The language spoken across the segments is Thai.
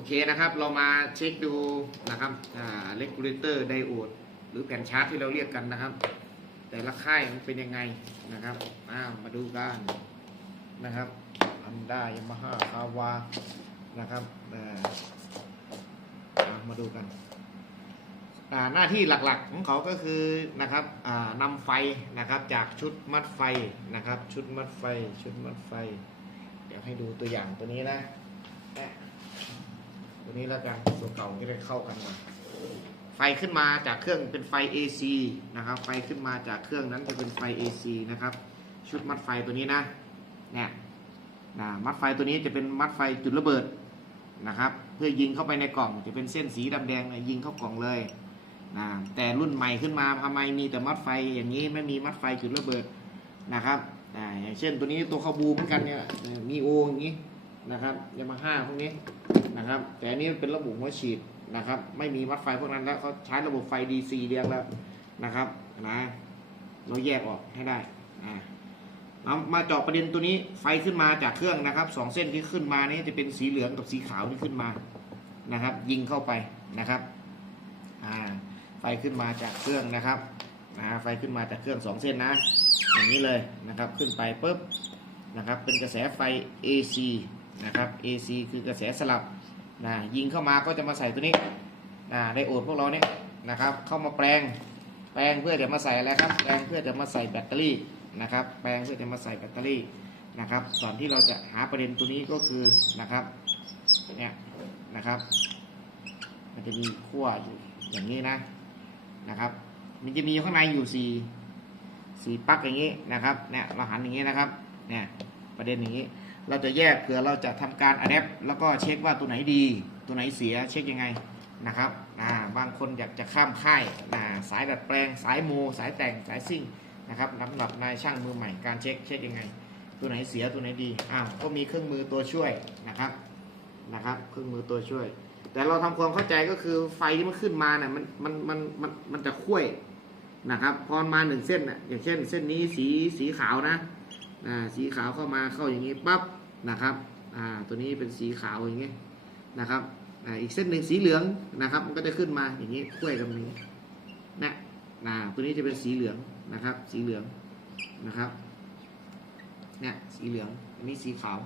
อเคนะครับ เรามาเช็คดูนะครับเลกูเลเตอร์ไดโอดหรือแผ่นชาร์จที่เราเรียกกันนะครับ แต่ละค่ายมันเป็นยังไงนะครับอ้าวมาดูกันนะครับอันด้ายามาฮ่าคาวานะครับมาดูกันหน้าที่หลักๆของเขาก็คือนะครับอ่านำไฟนะครับจากชุดมัดไฟนะครับ ชุดมัดไฟ ชุดมัดไฟ เดี๋ยวให้ดูตัวอย่างตัวนี้นะ นี้แล้วกันตัวเก่าจะได้เข้ากันหน่อยไฟขึ้นมาจากเครื่องเป็นไฟ AC นะครับ ไฟขึ้นมาจากเครื่องนั้นจะเป็นไฟ AC นะครับ ชุดมัดไฟตัวนี้นะเนี่ยนะมัดไฟตัวนี้จะเป็นมัดไฟจุดระเบิดนะครับ เพื่อยิงเข้าไปในกล่องจะเป็นเส้นสีดำแดงยิงเข้ากล่องเลยนะแต่รุ่นใหม่ขึ้นมาทำไมมีแต่มัดไฟอย่างนี้ไม่มีมัดไฟจุดระเบิดนะครับอ่าอย่างเช่นตัวนี้ตัวคาบูเหมือนกันเนี่ยมีโออย่างนี้นะครับยามาฮ่าพวกนี้ นะครับ แต่อันนี้เป็นระบบหัวฉีดนะครับ ไม่มีมัดไฟพวกนั้นแล้วเขาใช้ระบบไฟ DC เรียงแล้วนะครับนะเราแยกออกให้ได้อ่าเอามาเจาะประเด็นตัวนี้ไฟขึ้นมาจากเครื่องนะครับสองเส้นที่ขึ้นมานี้จะเป็นสีเหลืองกับสีขาวที่ขึ้นมานะครับ ยิงเข้าไปนะครับอ่าไฟขึ้นมาจากเครื่องนะครับอ่าไฟขึ้นมาจากเครื่องสองเส้นนะ อย่างนี้เลยนะครับ ขึ้นไปปุ๊บนะครับ เป็นกระแสไฟ AC นะครับ AC คือกระแสสลับนะยิงเข้ามาก็จะมาใส่ตัวนี้นะไดโอดพวกเราเนี่ยนะครับ เข้ามาแปลงแปลงเพื่อจะมาใส่อะไรครับ แปลงเพื่อจะมาใส่แบตเตอรี่นะครับ แปลงเพื่อจะมาใส่แบตเตอรี่นะครับก่อนที่เราจะหาประเด็นตัวนี้ก็คือนะครับเนี่ยนะครับ มันจะมีขั้วอยู่อย่างนี้นะนะครับ มันจะมีข้างในอยู่สี่สี่ปักอย่างนี้นะครับเนี่ยเราหันอย่างนี้นะครับเนี่ยประเด็นอย่างนี้ เราจะแยกเผื่อเราจะทำการอัดแอปแล้วก็เช็คว่าตัวไหนดี ตัวไหนเสียเช็คยังไงนะครับอ่าบางคนอยากจะข้ามค่ายอ่าสายดัดแปลง สายโม สายแต่งสายซิ่งนะครับสำหรับนายช่างมือใหม่การเช็คเช็คยังไง ตัวไหนเสียตัวไหนดีอ้าวก็มีเครื่องมือตัวช่วยนะครับนะครับ เครื่องมือตัวช่วย แต่เราทำความเข้าใจก็คือไฟที่มันขึ้นมาเนี่ยมันมันมันมันมันจะคุ้ยนะครับพอมาหนึ่งเส้นน่ะอย่างเช่น เส้นนี้สีสีขาวนะ อ่าสีขาวเข้ามาเข้าอย่างนี้ปั๊บนะครับอ่าตัวนี้เป็นสีขาวอย่างนี้นะครับอ่าอีกเส้นหนึ่งสีเหลืองนะครับ มันก็จะขึ้นมาอย่างนี้คุ้ยกันนี้นะนะตัวนี้จะเป็นสีเหลืองนะครับ สีเหลืองนะครับเนี่ยสีเหลืองอันนี้สีขาว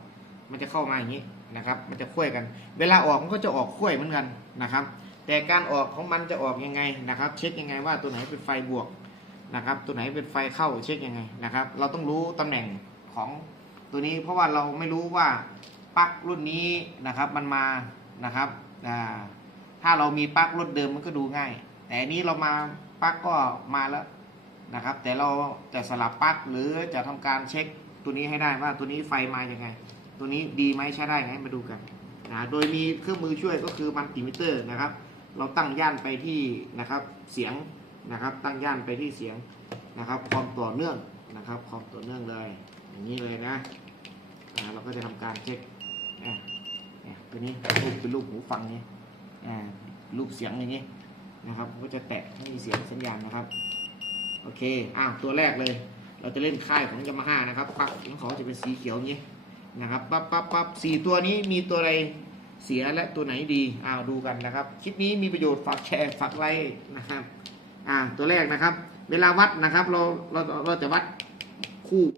มันจะเข้ามาอย่างนี้นะครับ มันจะคุ้ยกัน เวลาออกมันก็จะออกคุ้ยเหมือนกันนะครับ แต่การออกของมันจะออกยังไงนะครับ เช็คยังไงว่าตัวไหนเป็นไฟบวก นะครับ ตัวไหนเป็นไฟเข้าเช็คยังไงนะครับ เราต้องรู้ตำแหน่งของตัวนี้เพราะว่าเราไม่รู้ว่าปลั๊กรุ่นนี้นะครับมันมานะครับถ้าเรามีปลั๊กรุ่นเดิมมันก็ดูง่าย แต่นี้เรามาปลั๊กก็มาแล้วนะครับ แต่เราจะสลับปลั๊กหรือจะทำการเช็คตัวนี้ให้ได้ว่าตัวนี้ไฟมาอย่างไง ตัวนี้ดีไหมใช้ได้ไหมมาดูกันนะโดยมีเครื่องมือช่วยก็คือมัลติมิเตอร์นะครับ เราตั้งย่านไปที่นะครับเสียง นะครับ ตั้งย่านไปที่เสียงนะครับ ความต่อเนื่องนะครับ ความต่อเนื่องเลย อย่างนี้เลยนะเราก็จะทำการเช็คอะเนี่ยตัวนี้รูปเป็นรูปหูฟังนี้อ่ารูปเสียงอย่างนี้นะครับ ก็จะแตะให้มีเสียงสัญญาณนะครับ โอเคอ้าวตัวแรกเลย เราจะเล่นค่ายของยามาฮ่านะครับปักของเขาจะเป็นสีเขียวอย่างนี้นะครับปั๊บปั๊บปั๊บสี่ตัวนี้มีตัวอะไรเสียและตัวไหนดีอ้าวดูกันนะครับ คลิปนี้มีประโยชน์ฝากแชร์ฝากไลค์นะครับ อ่าตัวแรกนะครับ เวลาวัดนะครับ เราเราเราจะวัดคู่